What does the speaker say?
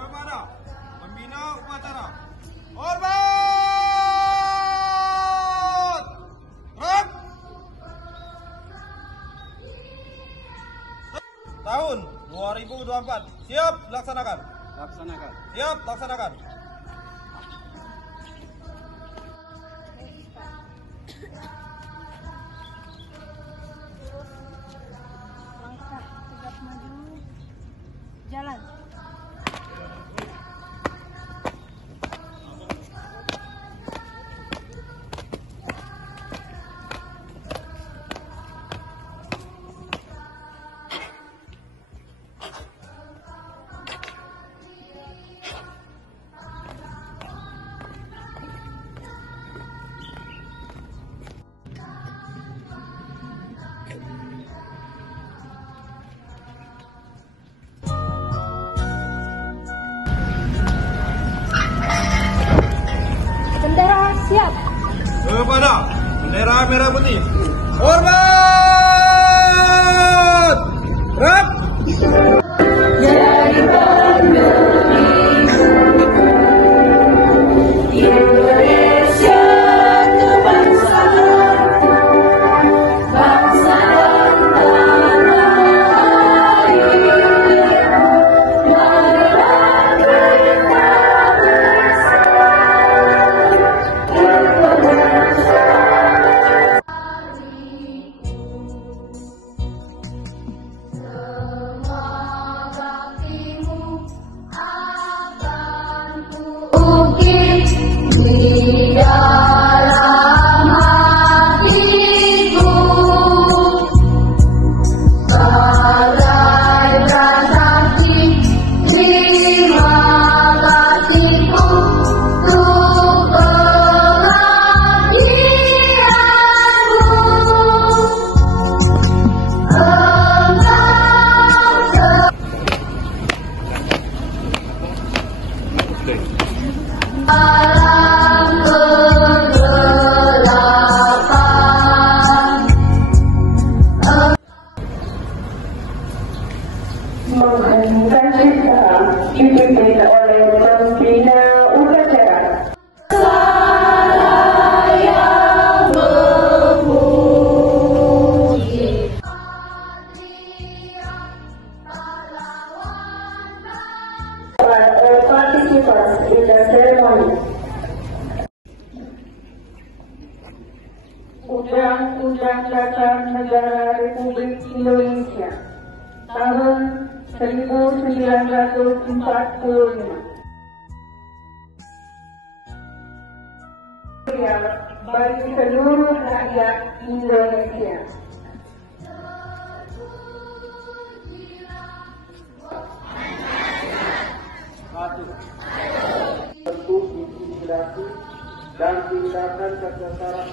Kepada pembina upacara, hormat! Gerak! Tahun 2024, siap laksanakan. Siap laksanakan. Langkah tegap maju, jalan. Bendera siap. Kepada bendera merah putih, hormat! Gerak! Jadi Indonesia kebangsaan, bangsa dan tanah air. Marilah kita di dalam hatiku bagai prasasti, terima kasihku untuk alam kegelapan, mengheningkan cipta dipimpin oleh pembina upacara. suara yang memuji Participants in the ceremony. Undang-Undang Dasar Negara Republik Indonesia tahun 1945. Bagi seluruh rakyat Indonesia. Bentuk intimidasi dan tindakan kekerasan